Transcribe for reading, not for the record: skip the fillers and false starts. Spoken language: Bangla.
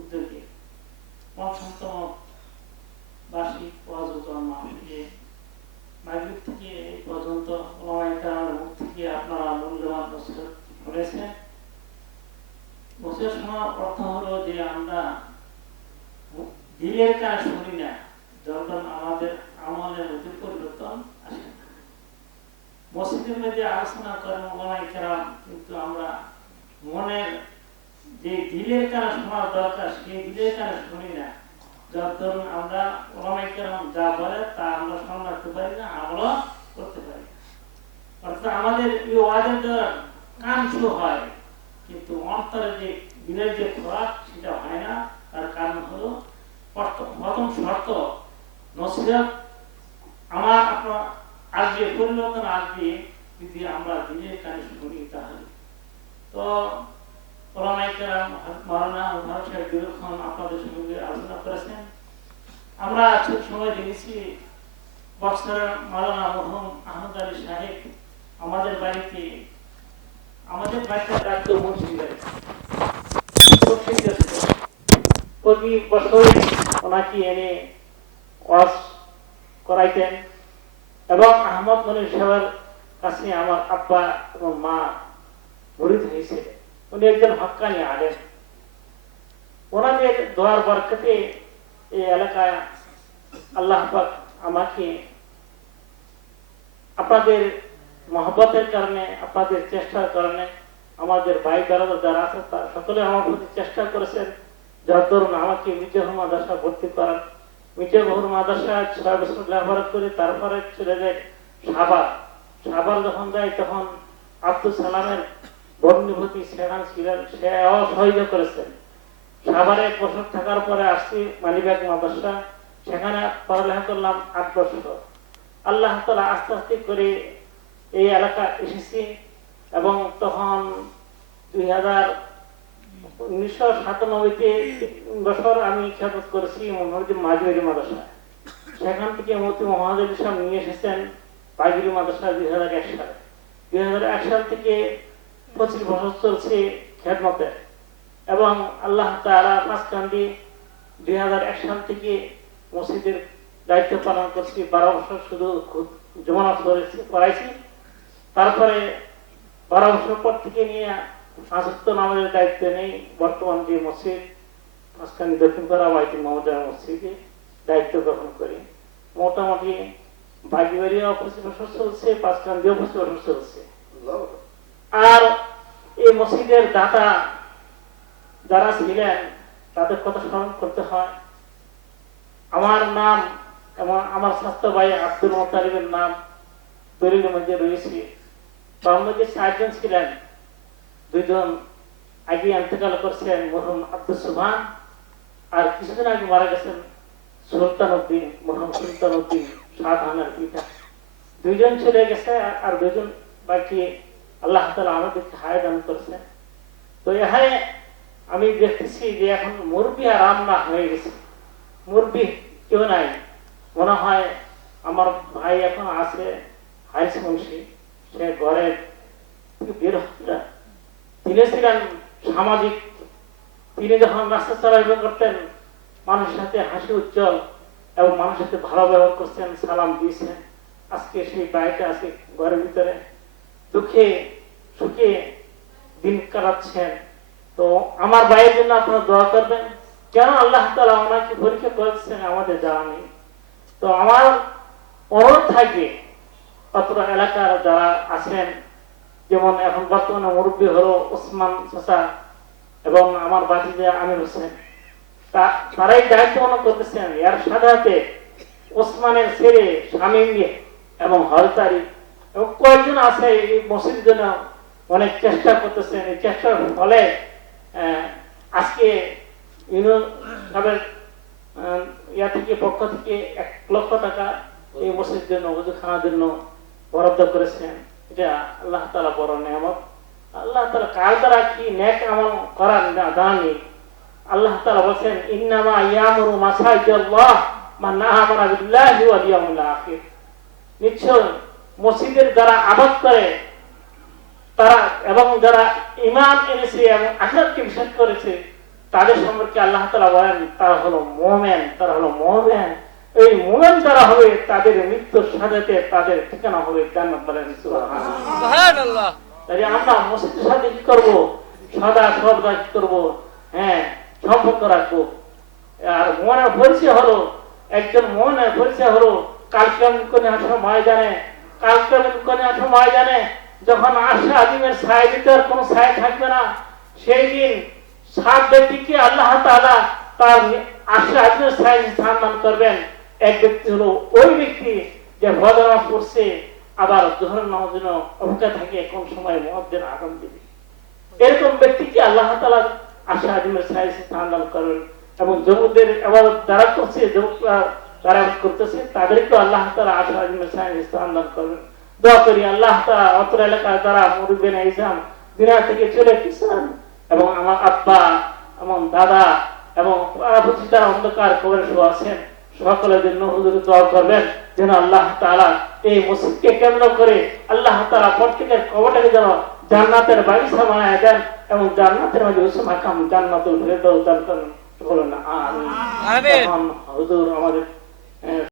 উদ্যোগে ৫৫তম বার্ষিক ওয়াজ ও দোয়া মাহফিলে মাগরিব থেকে এই পর্যন্ত ওলামায়ে কেরামের মুখ থেকে আপনারা মূল্যবান নসিহত শুনেছেন। নসিহত শোনার অর্থ হলো যে আমরা দিলের কাজ শুনি না, যখন আমাদের আমলের মধ্যে পরিবর্তন আসে না। মসজিদের মধ্যে আলোচনা করেন ওলামায়ে কেরাম, কিন্তু আমরা মনের যে দিলের কাজ শোনার দরকার সেই দিলের কাজ শুনি না। যখন আমরা ওলামায়ে কেরাম যা বলে তা আমরা স্মরণ রাখতে পারি না, আমলও করতে পারি না। অর্থাৎ আমাদের এই ওয়াজের দ্বারা কান শুরু হয়, কিন্তু অন্তরে যে দিলের যে খোরাক সেটা হয় না। তার কারণ হলো প্রথম শর্ত নসিহত আমার আপনার আসবে, পরিবর্তন আসবে যদি আমরা দিলের কানে শুনি। তাহলে তো ওলামায়ে কেরাম মাওলানা মুবারক সাহেব দীর্ঘক্ষণ আপনাদের সঙ্গে আলোচনা করেছেন। আমরা ছোট সময় দেখেছি বক্সার মাওলানা মরহুম আহমদ আলী সাহেব আমাদের বাড়িতে ডাক্তার প্রতি বছর ওনাকে এনে ওয়াজ করাইতেন এবং আহমদ মনির সাহেবের কাছে আমার আব্বা এবং মা মুরিদ হয়েছে। উনি একজন হক্কানি আলেম। ওনাদের দোয়ার বরকতে এই এলাকায় আল্লাহ পাক আমাকে আপনাদের মহব্বতের কারণে, আপনাদের চেষ্টার কারণে, আমাদের ভাই বেড়াদার যারা আছে তারা সকলে আমার প্রতি চেষ্টা করেছেন, যার ধরুন আমাকে মির্জাপুর মাদ্রাসা ভর্তি করান। মির্জাপুর মাদ্রাসা ৬ বছর লেখাপড়া করে তারপরে চলে যায় সাভার যখন যায় তখন আব্দুল সালামের ভগ্নিপতি সেখানে ছিলেন, সে সহযোগিতা করেছেন। সাভারে ১ বছর থাকার পরে আসছি মালিবাগ মাদ্রাসা, সেখানে পড়ালেখা করলাম ৮ বছর। আল্লাহ তাআলা আস্তে আস্তে করে এই এলাকা এসেছি এবং তখন 1997-তে বছর আমি খেদমত করেছি মাঝবাড়ি মাদ্রাসা। সেখান থেকে মুফতি মোহাম্মদ আলী সাহেব নিয়ে এসেছেন পাইগিরি মাদ্রাসা 2001 সালে। 2001 সাল থেকে 25 বছর চলছে খেদমতে এবং আল্লাহ তাআলা মাঝখানে 2001 সাল থেকে মসজিদের দায়িত্ব পালন করছি। 12 বছর শুধু জমানত করাইছি। তারপরে 12 বছর পর থেকে নিয়ে 5 ওয়াক্ত নামাজের দায়িত্ব নেই। বর্তমান যে মসজিদ মাঝখানে দক্ষিণপাড়া বাইতুল মোহাম্মদ মসজিদে দায়িত্ব গ্রহণ করি। মোটামুটি বাগিবাড়িও 25 বছর চলছে, পাঁচকান্দিও 25 বছর চলছে। আর এই মসজিদের দাতা যারা ছিলেন তাদের কথা স্মরণ করতে হয়। আমার নাম এবং আমার স্বাস্থ্য ভাই আব্দুল মোতালিবের নাম দলিলের মধ্যে রয়েছে। তার মধ্যে 4 জন ছিলেন, 2 জন আগে ইন্তেকাল করেছেন মরহুম আব্দুল সুবহান, আর কিছুদিন আগে মারা গেছেন সুলতান উদ্দিন, মরহুম সুলতান উদ্দিন শাহজাহানের পিতা। 2 জন চলে গেছে আর 2 জন বাকি আল্লাহ তাআলা আমাদেরকে হায়াত দান করেছেন। তো এখানে আমি দেখতেছি যে এখন মুরব্বি আর আমনা হয়ে গেছে, মুরব্বি কেউ নাই। মনে হয় আমার ভাই এখন আছে হাইস মুন্সি, সে ঘরে বের হচ্ছে। তিনি ছিলেন সামাজিক, তিনি যখন রাস্তা চলাচল করতেন মানুষের সাথে হাসি উজ্জ্বল এবং মানুষের সাথে ভালো ব্যবহার করছেন, সালাম দিয়েছেন। আজকে সেই ভাইটা আছে ঘরের ভিতরে দুঃখে সুখে দিন কাটাচ্ছেন। তো আমার ভাইয়ের জন্য আপনারা দোয়া করবেন, কেন আল্লাহ তাআলা ওনাকে পরীক্ষা করেছেন আমাদের জানা নেই। তো আমার অনুরোধ থাকবে অত্র এলাকার যারা আছেন, যেমন এখন বর্তমানে মুরব্বী হলো ওসমান চাচা এবং আমার ভাতিজা আমির হোসেন, তারাই দায়িত্ব পালন করতেছেন। এর সাথে সাথে ওসমানের ছেলে শামীম এবং হরতারি এবং কয়েকজন আছে এই মসজিদের জন্য অনেক চেষ্টা করতেছেন। এই চেষ্টার ফলে আজকে ইউনিয়ন সাহেবের ইয়া থেকে পক্ষ থেকে 1 লক্ষ টাকা এই মসজিদের জন্য, ওযুখানার জন্য বরাদ্দ করেছেন। এটা আল্লাহ তাআলা বড় নিয়ামত। আল্লাহ তাআলা কার দ্বারা কি নেক আমল করার জানি। আল্লাহ তাআলা বলেন ইন্নামা ইয়ামুরু মাসাজিদাল্লাহ মান আমানা বিল্লাহি ওয়াল ইয়াউমিল আখির। নিশ্চয় মসজিদের যারা আবাদ করে তারা এবং যারা ঈমান এনেছে এবং আখিরাতকে বিশ্বাস করেছে তাদের সম্পর্কে আল্লাহ তাআলা বলেন তারা হলো মুমিন, তারা হলো মুমিন। এই মুমিন যারা হবে তাদের মৃত্যুর সাথে তাদের ঠিকানা হবে জান্নাত। বলেন সুবহানাল্লাহ, সুবহানাল্লাহ। তাই আমরা মসজিদের সাথে কি করবো? সদা সর্বদা কি করবো? হ্যাঁ, সম্পর্ক রাখবো। আর মনের পরিচয় হলো, একজন মনের পরিচয় হলো কালকে কোন সময় জানে, কালকে কোন সময় জানে যখন আশা আদিমের ছায় দিতে আর কোনো ছায় থাকবে না, সেই দিন সাত ব্যক্তিকে আল্লাহ তাআলা তার আশা আদিমের ছায় স্থান দান করবেন। এক ব্যক্তি হলো ওই ব্যক্তি যে ফজর নামাজ পড়ছে আবার জোহরের নামাজের জন্য অপেক্ষা থাকে কোন সময় মুয়াজ্জিন আযান দিবে। এরকম ব্যক্তিকে আল্লাহ তাআলা আশা আদিমের ছায় স্থান দান করবেন। এবং যুবকদের ইবাদত যারা করছে, যুবকরা যারা ইবাদত করতেছে তাদেরকে আল্লাহ তাআলা আশা আদিমের ছায় স্থান দান করবেন। দোয়া করি আল্লাহ তাআলা অত্র এলাকার যারা মুরব্বিয়ান ইসলাম দুনিয়া থেকে চলে গেছেন এবং আমার আব্বা এবং দাদা এবং পাড়াপড়শি যারা অন্ধকার কবরে শুয়ে আছেন সকলের জন্য হুজুর দোয়া করবেন যেন আল্লাহ তাআলা এই মসজিদকে কেন্দ্র করে আল্লাহ তাআলা প্রত্যেকের কবরটাকে যেন জান্নাতের বাগিচা বানায় দেন এবং জান্নাতের মাঝে উসে মাকাম জান্নাতুল ফেরদাউস দান করেন। বলুন আমিন। আমিন। হুজুর আমাদের